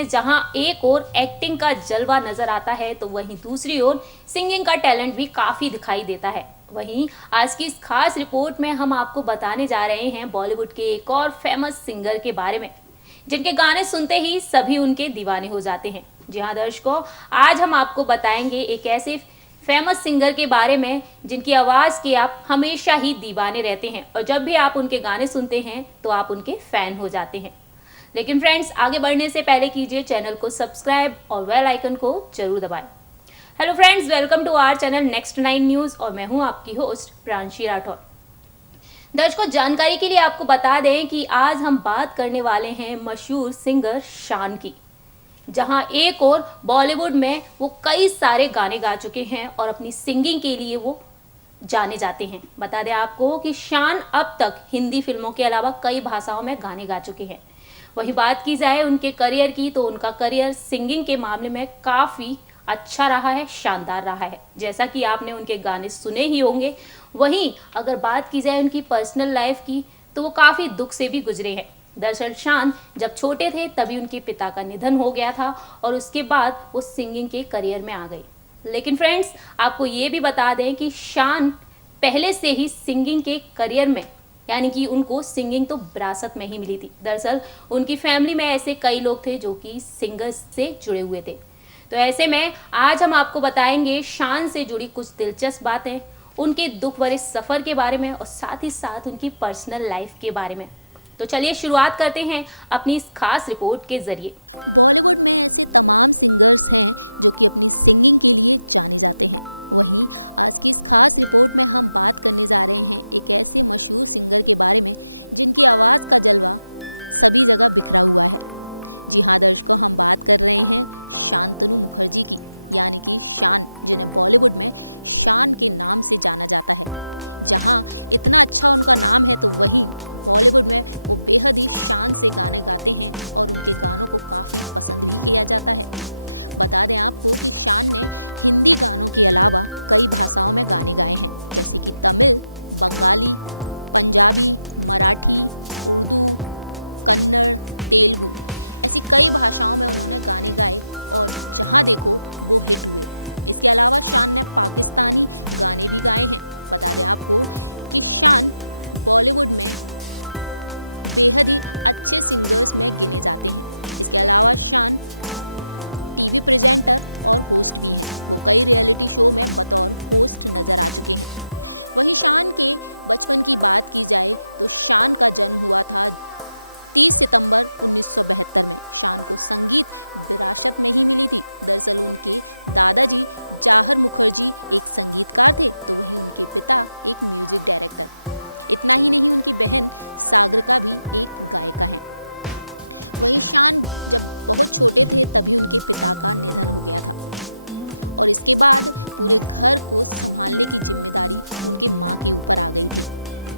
हैं जहां एक ओर एक्टिंग का जलवा नजर आता है तो वहीं दूसरी ओर सिंगिंग का टैलेंट भी काफी दिखाई देता है। वहीं आज की इस खास रिपोर्ट में हम आपको बताने जा रहे हैं बॉलीवुड के एक और फेमस सिंगर के बारे में जिनके गाने सुनते ही सभी उनके दीवाने हो जाते हैं। जी हाँ दर्शकों, आज हम आपको बताएंगे एक ऐसे फेमस सिंगर के बारे में जिनकी आवाज़ के आप हमेशा ही दीवाने रहते हैं और जब भी आप उनके गाने सुनते हैं तो आप उनके फैन हो जाते हैं। लेकिन फ्रेंड्स, आगे बढ़ने से पहले कीजिए चैनल को सब्सक्राइब और बेल आइकन को जरूर दबाएं। Hello friends, welcome to our channel next 9 news और मैं हूं आपकी होस्ट प्रांशी राठौर। दर्शकों, जानकारी के लिए आपको बता दें कि आज हम बात करने वाले हैं मशहूर सिंगर शान की, जहां एक और बॉलीवुड में वो कई सारे गाने गा चुके हैं और अपनी सिंगिंग के लिए वो जाने जाते हैं। बता दें आपको कि शान अब तक हिंदी फिल्मों के अलावा कई भाषाओं में गाने गा चुके हैं। वही बात की जाए उनके करियर की तो उनका करियर सिंगिंग के मामले में काफ़ी अच्छा रहा है, शानदार रहा है, जैसा कि आपने उनके गाने सुने ही होंगे। वहीं अगर बात की जाए उनकी पर्सनल लाइफ की तो वो काफ़ी दुख से भी गुजरे हैं। दरअसल शान जब छोटे थे तभी उनके पिता का निधन हो गया था और उसके बाद वो सिंगिंग के करियर में आ गई। लेकिन फ्रेंड्स, आपको ये भी बता दें कि शान पहले से ही सिंगिंग के करियर में, यानी कि उनको सिंगिंग तो विरासत में ही मिली थी। दरअसल उनकी फैमिली में ऐसे कई लोग थे जो कि सिंगर्स से जुड़े हुए थे। तो ऐसे में आज हम आपको बताएंगे शान से जुड़ी कुछ दिलचस्प बातें, उनके दुख भरे सफ़र के बारे में और साथ ही साथ उनकी पर्सनल लाइफ के बारे में। तो चलिए शुरुआत करते हैं अपनी इस खास रिपोर्ट के जरिए। बॉलीवुड में ऐसे तमाम सिंगर्स हैं जो कि अपनी सिंगिंग के लिए जाने जाते हैं। वहीं आज की इस खास रिपोर्ट में हम बात करने जा रहे हैं एक ऐसे मशहूर सिंगर के बारे में जिनकी आवाज़ का जलवा सभी जगह बिखरा हुआ है। जी हाँ दर्शकों, हम बात कर रहे हैं शांतनु मुखर्जी की, यानी कि शान, जिन्हें बॉलीवुड में शान के नाम से जाना जाता है। जहाँ इतना अच्छा उनका नाम है तो वहीं बॉलीवुड में वो बेहद ही शान से गाने गाते हैं और उनके गानों को काफ़ी पसंद भी किया जाता है। बता दें आपको कि शान ने हिंदी गानों के अलावा कई भाषाओं में गाने गाए हैं, जैसे कि तमिल, बंगाली, पंजाबी, मराठी, उर्दू, कन्नड़, तेलुगु, ऐसी कई भाषाओं में उन्होंने गाने गाए और जहां देखो वो हिट हुए। इसके अलावा शान ने पाकिस्तानी गाने भी गाए हैं। बता दें आपको कि शान बॉलीवुड में बेहद ही अच्छे सिंगर्स में गिने जाते हैं। इसके अलावा शान टीवी प्रेजेंटर और होस्ट भी हैं। वो कई रियलिटी शो में बतौर होस्ट नज़र आ चुके हैं। वहीं शान के बचपन की बात की जाए तो शान का जन्म हुआ था 30 सितंबर 1972 में। शान को संगीत विरासत में ही मिली थी। दरअसल उनके दादाजी जाहर मुखर्जी एक संगीतकार थे तो वहीं उनके पिता एक म्यूजिक डायरेक्टर। इतना ही नहीं, उनकी बहन सागरिका भी एक गायिका हैं। वहीं शान जब बहुत छोटे थे तभी उनके पिता का निधन हो गया था और इसके बाद पूरे घर को संभालने की जिम्मेदारी उनके माँ के ऊपर आ गई थी।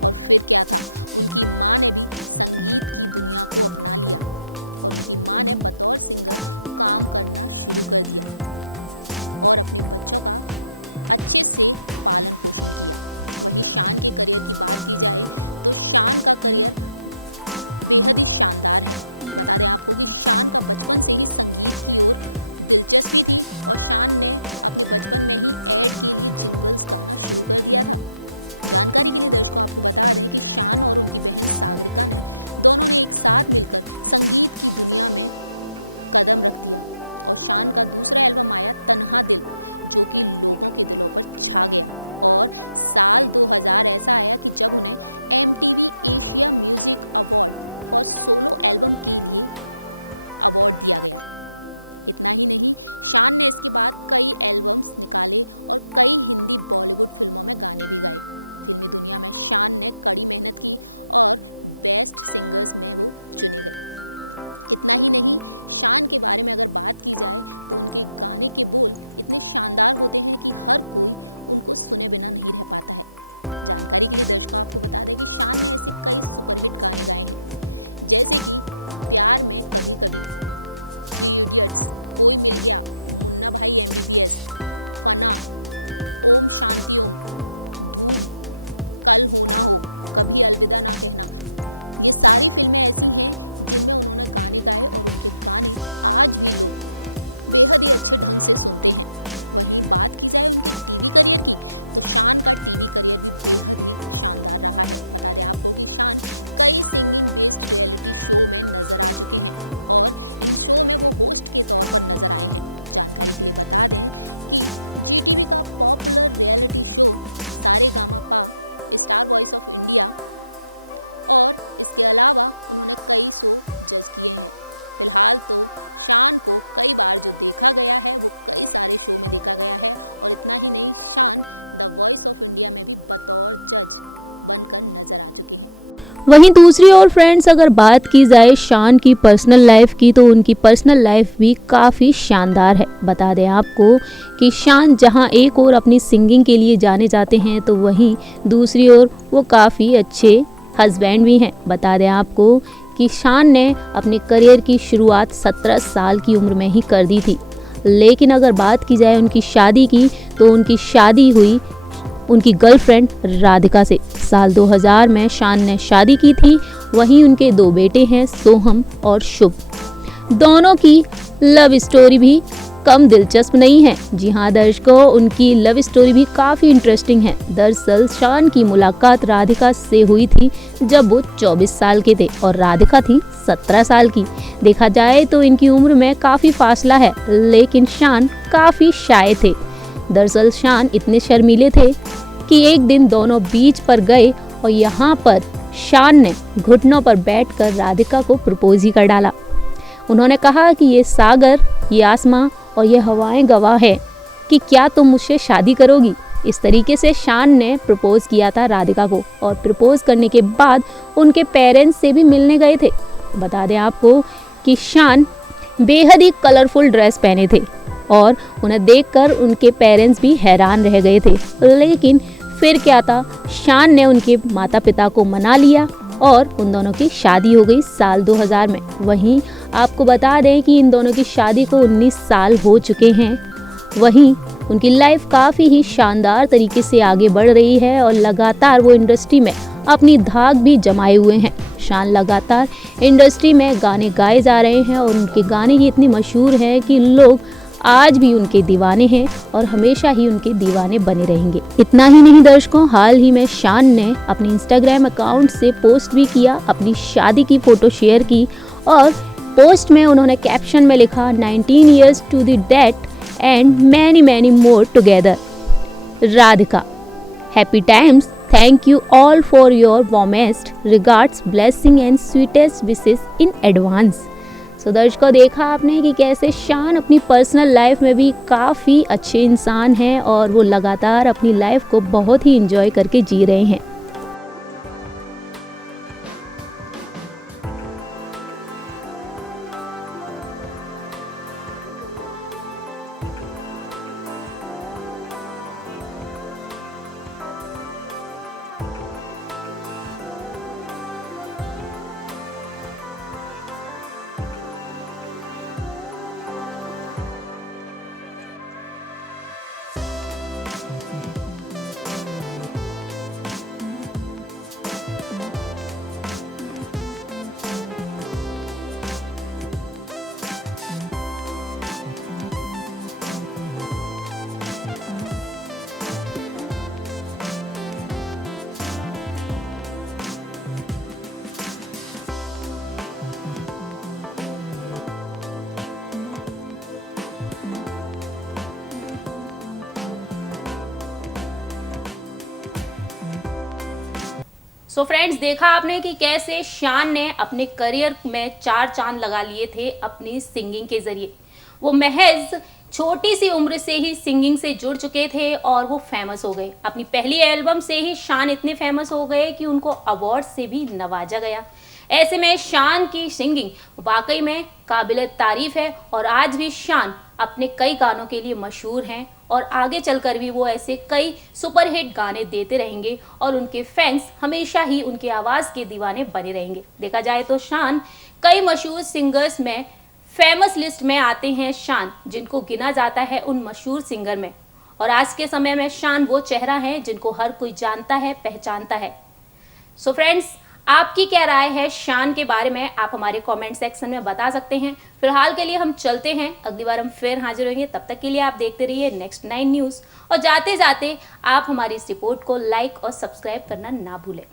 और फिर क्या था, उनकी माँ ने भी संगीत की दुनिया को अपना लिया और उनकी माँ ने बतौर सिंगर काम करना शुरू कर दिया और अपने बच्चों का अच्छे से पालन पोषण किया। वहीं शान के करियर की बात की जाए तो शान का करियर बेहद ही शानदार है। बता दें आपको कि शान का बचपन से ही संगीत की ओर दिलचस्पी थी और शान ने अपने बचपन में ही ऐड के लिए जिंगल्स गाना शुरू कर दिया था। जानकारी के लिए दर्शकों आपको बता दें कि शान और उनकी बहन सागरिका ने दोनों ने एक साथ मिलकर संगीत की दुनिया में कदम रख दिया और शान का दूसरा एल्बम आया तन्हा दिल, जो कि लोगों के दिलों पर छा गया। और साल 2000 ऐसा आया कि जब उन्हें MTV Asia music award for solo album के लिए अवार्ड दिया गया। इतना ही नहीं, शान ने इसके बाद कई एल्बम्स निकाले और कई हिंदी बॉलीवुड फिल्मों में गाने भी गाए। फिल्मी दुनिया में शान ने कड़ी मेहनत की और बेस्ट सिंगर्स में वो चुने गए। इतना ही नहीं, शान के बारे में अगर बात की जाए तो उनके गाने के बोल इतने शानदार होते हैं कि हर कोई उनको सुने बिना नहीं रह पाता है। जानकारी के लिए दर्शकों आपको बता दें कि शान ने ऐसे कई सुपरहिट गाने गाए हैं, जैसे कि प्यार में कभी कभी, 3 इडियट्स, कोई मिल गया, मुन्ना भाई MBBS, फना, ओम शांति ओम, धूम, कल हो ना हो, कभी अलविदा ना कहना। ये सारी फिल्में ऐसी हैं जिनमें उन्होंने गाने गाए और उनके गाने आज भी लोग बेहद ही अच्छे ढंग से सुनते हैं। वहीं बात की जाए उनके टीवी करियर की, तो शान का टीवी करियर भी बेहद ही शानदार रहा है। बता दें आपको कि शान कई सिंगिंग बेस्ड रियलिटी शो में नजर आ चुके हैं और इन शो में वो होस्ट के तौर पर नजर आए हैं। जानकारी के लिए बता दें कि जीटीवी का popular reality show Sa Re Ga Ma Pa, Star Voice of India और इसके अलावा उन्होंने कई शो जज किए हैं। फिलहाल तो शान को कई बार जो देखा गया है वो कई सारे शो में देखा गया है और इतना ही नहीं, शान द वॉइस ऑफ इंडिया में भी बतौर जज बनकर नजर आ चुके हैं। वहीं दूसरी ओर फ्रेंड्स, अगर बात की जाए शान की पर्सनल लाइफ की, तो उनकी पर्सनल लाइफ भी काफ़ी शानदार है। बता दें आपको कि शान जहां एक ओर अपनी सिंगिंग के लिए जाने जाते हैं, तो वहीं दूसरी ओर वो काफ़ी अच्छे हस्बैंड भी हैं। बता दें आपको कि शान ने अपने करियर की शुरुआत 17 साल की उम्र में ही कर दी थी। लेकिन अगर बात की जाए उनकी शादी की, तो उनकी शादी हुई उनकी गर्लफ्रेंड राधिका से। साल 2000 में शान ने शादी की थी। वहीं उनके 2 बेटे हैं, सोहम और शुभ। दोनों की लव स्टोरी भी कम दिलचस्प नहीं है। जी हाँ दर्शकों, उनकी लव स्टोरी भी काफ़ी इंटरेस्टिंग है। दरअसल शान की मुलाकात राधिका से हुई थी जब वो 24 साल के थे और राधिका थी 17 साल की। देखा जाए तो इनकी उम्र में काफ़ी फासला है, लेकिन शान काफ़ी शाय थे। दरअसल शान इतने शर्मीले थे कि एक दिन दोनों बीच पर गए और यहाँ पर शान ने घुटनों पर बैठकर राधिका को प्रपोज ही कर डाला। उन्होंने कहा कि ये सागर, ये आसमां और ये हवाएं गवाह है कि क्या तुम मुझसे शादी करोगी। इस तरीके से शान ने प्रपोज किया था राधिका को और प्रपोज करने के बाद उनके पेरेंट्स से भी मिलने गए थे। बता दें आपको कि शान बेहद ही कलरफुल ड्रेस पहने थे और उन्हें देखकर उनके पेरेंट्स भी हैरान रह गए थे। लेकिन फिर क्या था, शान ने उनके माता पिता को मना लिया और उन दोनों की शादी हो गई साल 2000 में। वहीं आपको बता दें कि इन दोनों की शादी को 19 साल हो चुके हैं। वहीं उनकी लाइफ काफ़ी ही शानदार तरीके से आगे बढ़ रही है और लगातार वो इंडस्ट्री में अपनी धाक भी जमाए हुए हैं। शान लगातार इंडस्ट्री में गाने गाए जा रहे हैं और उनके गाने ही इतने मशहूर हैं कि लोग आज भी उनके दीवाने हैं और हमेशा ही उनके दीवाने बने रहेंगे। इतना ही नहीं दर्शकों, हाल ही में शान ने अपने इंस्टाग्राम अकाउंट से पोस्ट भी किया, अपनी शादी की फोटो शेयर की और पोस्ट में उन्होंने कैप्शन में लिखा 19 years to the date and many more together. Radhika, happy times, thank you all for your warmest regards, blessing and sweetest wishes in advance. So दर्शकों, देखा आपने कि कैसे शान अपनी पर्सनल लाइफ में भी काफ़ी अच्छे इंसान हैं और वो लगातार अपनी लाइफ को बहुत ही इंजॉय करके जी रहे हैं। सो फ्रेंड्स, देखा आपने कि कैसे शान ने अपने करियर में 4 चांद लगा लिए थे अपनी सिंगिंग के जरिए। वो महज छोटी सी उम्र से ही सिंगिंग से जुड़ चुके थे और वो फेमस हो गए। अपनी पहली एल्बम से ही शान इतने फेमस हो गए कि उनको अवार्ड से भी नवाजा गया। ऐसे में शान की सिंगिंग वाकई में काबिल तारीफ है और आज भी शान अपने कई गानों के लिए मशहूर हैं और आगे चलकर भी वो ऐसे कई सुपरहिट गाने देते रहेंगे और उनके फैंस हमेशा ही उनकी आवाज़ के दीवाने बने रहेंगे। देखा जाए तो शान कई मशहूर सिंगर्स में फेमस लिस्ट में आते हैं शान, जिनको गिना जाता है उन मशहूर सिंगर में। और आज के समय में शान वो चेहरा है जिनको हर कोई जानता है, पहचानता है। सो फ्रेंड्स, आपकी क्या राय है शान के बारे में, आप हमारे कमेंट सेक्शन में बता सकते हैं। फिलहाल के लिए हम चलते हैं, अगली बार हम फिर हाजिर होंगे। तब तक के लिए आप देखते रहिए नेक्स्ट 9 न्यूज़ और जाते जाते आप हमारी इस रिपोर्ट को लाइक और सब्सक्राइब करना ना भूलें।